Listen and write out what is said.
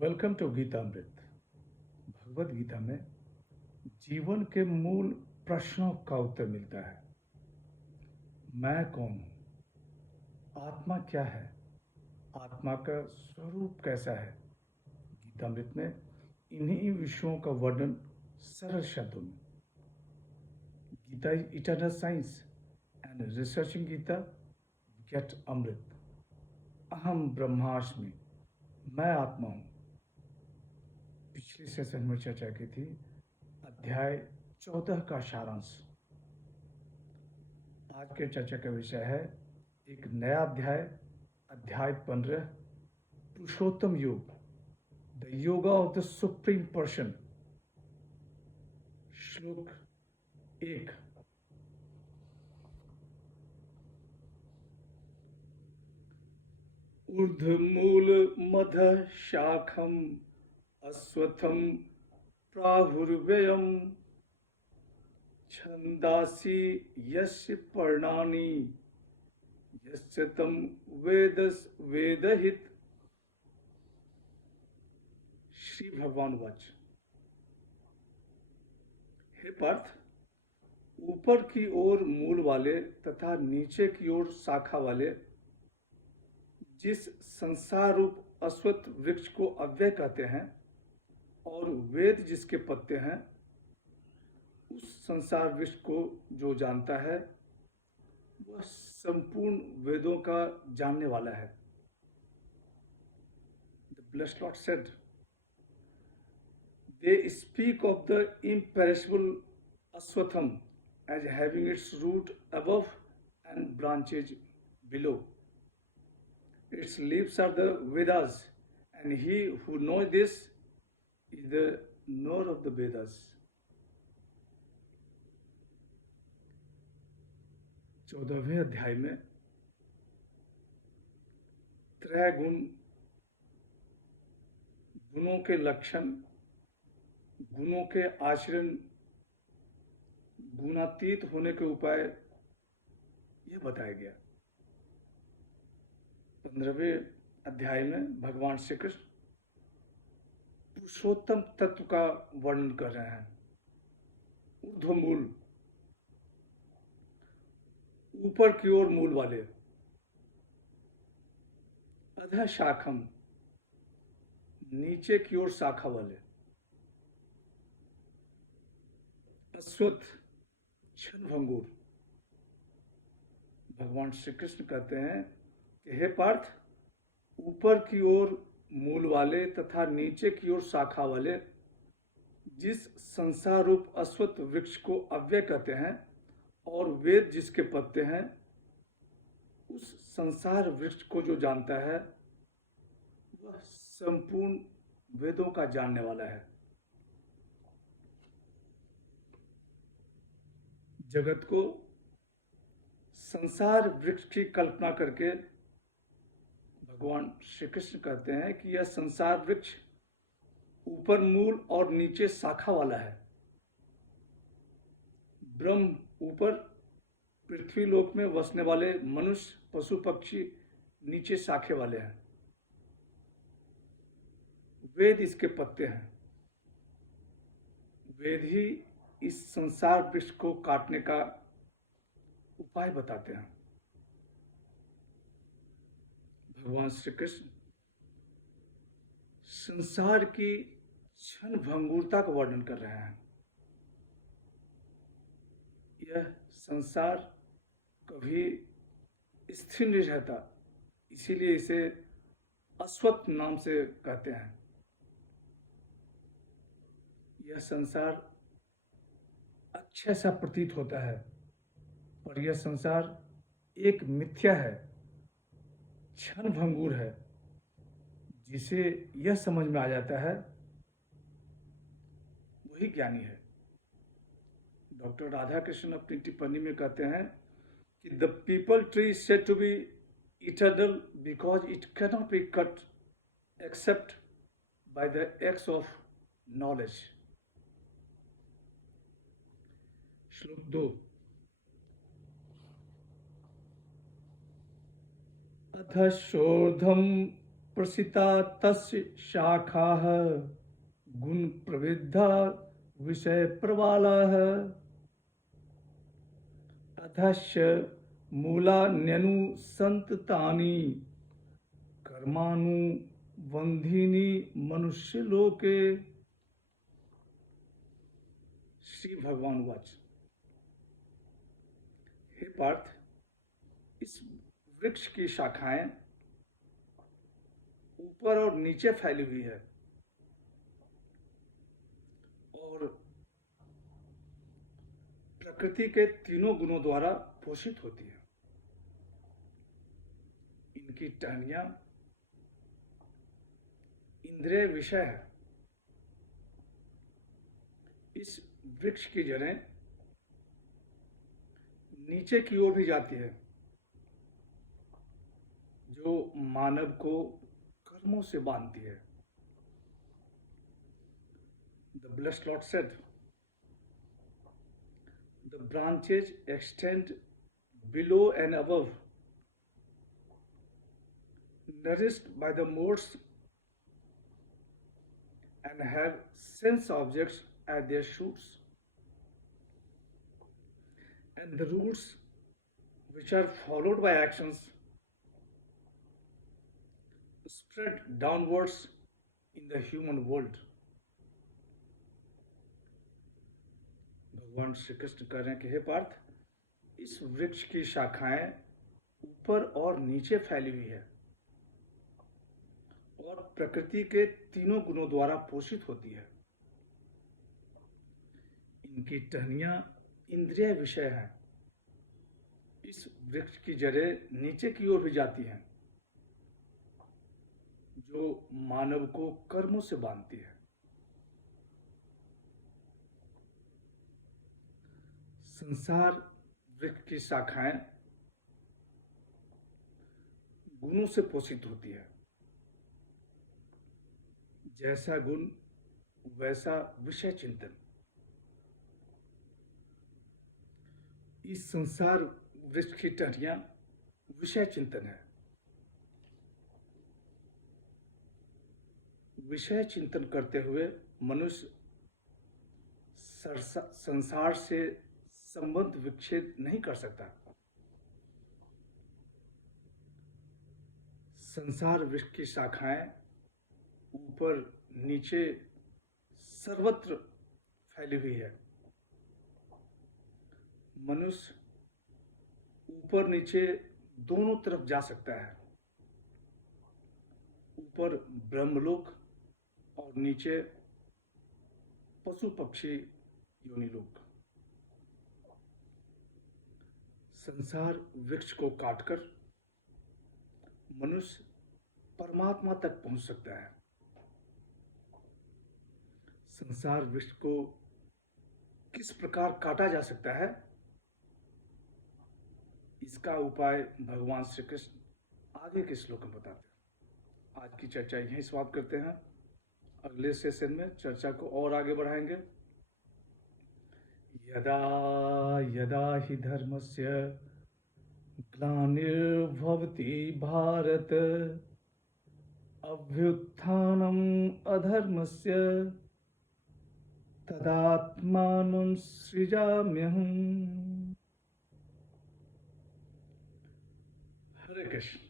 Welcome to Geetamrit. Bhagavad Gita में जीवन के मूल प्रश्नों का उत्तर मिलता है। मैं कौन हूँ? आत्मा क्या है? आत्मा का स्वरूप कैसा है? गीतामृत में इन्हीं विषयों का वर्णन सरल शब्दों में। Gita is eternal science and researching Gita गेट अमृत। अहम ब्रह्मास्मि, मैं आत्मा हूँ। पिछले सेशन में चर्चा की थी अध्याय 14 का सारांश। आज के चर्चा का विषय है एक नया अध्याय, अध्याय 15, पुरुषोत्तम योग, the yoga of the supreme person. श्लोक 1। ऊर्ध्वमूल मध शाखम अश्वत्थम प्राहुर्व्ययम् छंदासी यस्य पर्णानि यस्य तं वेदहित। श्री भगवान वाच। हे पार्थ, ऊपर की ओर मूल वाले तथा नीचे की ओर शाखा वाले जिस संसार रूप अश्वत्थ वृक्ष को अव्यय कहते हैं और वेद जिसके पत्ते हैं, उस संसार वृक्ष को जो जानता है वह संपूर्ण वेदों का जानने वाला है। The blessed Lord said, they speak of the imperishable Ashwatham as having its root above and branches below. Its leaves are the Vedas, and he who knows this is the knower of the Vedas. 14वें अध्याय में त्रय गुण, गुणों के लक्षण, गुणों के आचरण, गुणातीत होने के उपाय यह बताया गया। 15वें अध्याय में भगवान श्री कृष्ण पुरुषोत्तम तत्व का वर्णन कर रहे हैं। ऊर्ध्वमूल, ऊपर की ओर मूल वाले, अधः शाखम, नीचे की ओर शाखा वाले, अश्वत्थ, क्षणभंगुर। भगवान श्री कृष्ण कहते हैं कि हे पार्थ, ऊपर की ओर मूल वाले तथा नीचे की ओर शाखा वाले जिस संसार रूप अश्वत्थ वृक्ष को अव्यय कहते हैं और वेद जिसके पत्ते हैं, उस संसार वृक्ष को जो जानता है वह संपूर्ण वेदों का जानने वाला है। जगत को संसार वृक्ष की कल्पना करके भगवान श्री कृष्ण कहते हैं कि यह संसार वृक्ष ऊपर मूल और नीचे शाखा वाला है। ब्रह्म ऊपर, पृथ्वी लोक में बसने वाले मनुष्य, पशु पक्षी नीचे शाखे वाले हैं। वेद इसके पत्ते हैं। वेद ही इस संसार वृक्ष को काटने का उपाय बताते हैं। भगवान श्री कृष्ण संसार की क्षण भंगुरता का वर्णन कर रहे हैं। यह संसार कभी स्थिर नहीं रहता, इसीलिए इसे अश्वत्थ नाम से कहते हैं। यह संसार अच्छा सा प्रतीत होता है, पर यह संसार एक मिथ्या है, क्षण भंगुर है। जिसे यह समझ में आ जाता है वही ज्ञानी है। डॉक्टर राधा कृष्ण अपनी टिप्पणी में कहते हैं कि the peepal tree is said to be eternal because it cannot be cut except by the axe of knowledge. श्लोक 2। अधशोर्धम प्रसिता तस्य शाखाः गुण प्रविद्धा विषय प्रबालाः अधश्च मूलान्यनुसन्ततानि कर्मानुबन्धीनि मनुष्यलोके। श्री भगवान वाच। हे पार्थ, इस वृक्ष की शाखाएं ऊपर और नीचे फैली हुई है और प्रकृति के तीनों गुणों द्वारा पोषित होती है। इनकी टहनियां इंद्रिय विषय है। इस वृक्ष की जड़ें नीचे की ओर भी जाती है, जो मानव को कर्मों से बांधती है। The blessed Lord said, the branches extend below and above, nourished by the modes and have sense objects as their shoots, and the roots, which are followed by actions, spread downwards in the human world. भगवान श्री कृष्ण कह रहे हैं कि हे पार्थ, इस वृक्ष की शाखाएं ऊपर और नीचे फैली हुई है और प्रकृति के तीनों गुणों द्वारा पोषित होती है। इनकी टहनियां इंद्रिय विषय हैं। इस वृक्ष की जड़ें नीचे की ओर भी जाती हैं, जो मानव को कर्मों से बांधती है। संसार वृक्ष की शाखाएं गुणों से पोषित होती है। जैसा गुण वैसा विषय चिंतन। इस संसार वृक्ष की टहनियां विषय चिंतन है। विषय चिंतन करते हुए मनुष्य संसार से संबंध विच्छेद नहीं कर सकता। संसार वृक्ष की शाखाएं ऊपर नीचे सर्वत्र फैली हुई है। मनुष्य ऊपर नीचे दोनों तरफ जा सकता है। ऊपर ब्रह्मलोक और नीचे पशु पक्षी योनिलोक। संसार वृक्ष को काटकर मनुष्य परमात्मा तक पहुंच सकता है। संसार वृक्ष को किस प्रकार काटा जा सकता है, इसका उपाय भगवान श्री कृष्ण आगे के श्लोक में बताते हैं। आज की चर्चा यहीं समाप्त करते हैं। अगले सेशन में चर्चा को और आगे बढ़ाएंगे। यदा यदा हि धर्मस्य ग्लानिर्भवति भारत अभ्युत्थानम् अधर्मस्य तदात्मानं सृजाम्यहम्। हरे कृष्ण।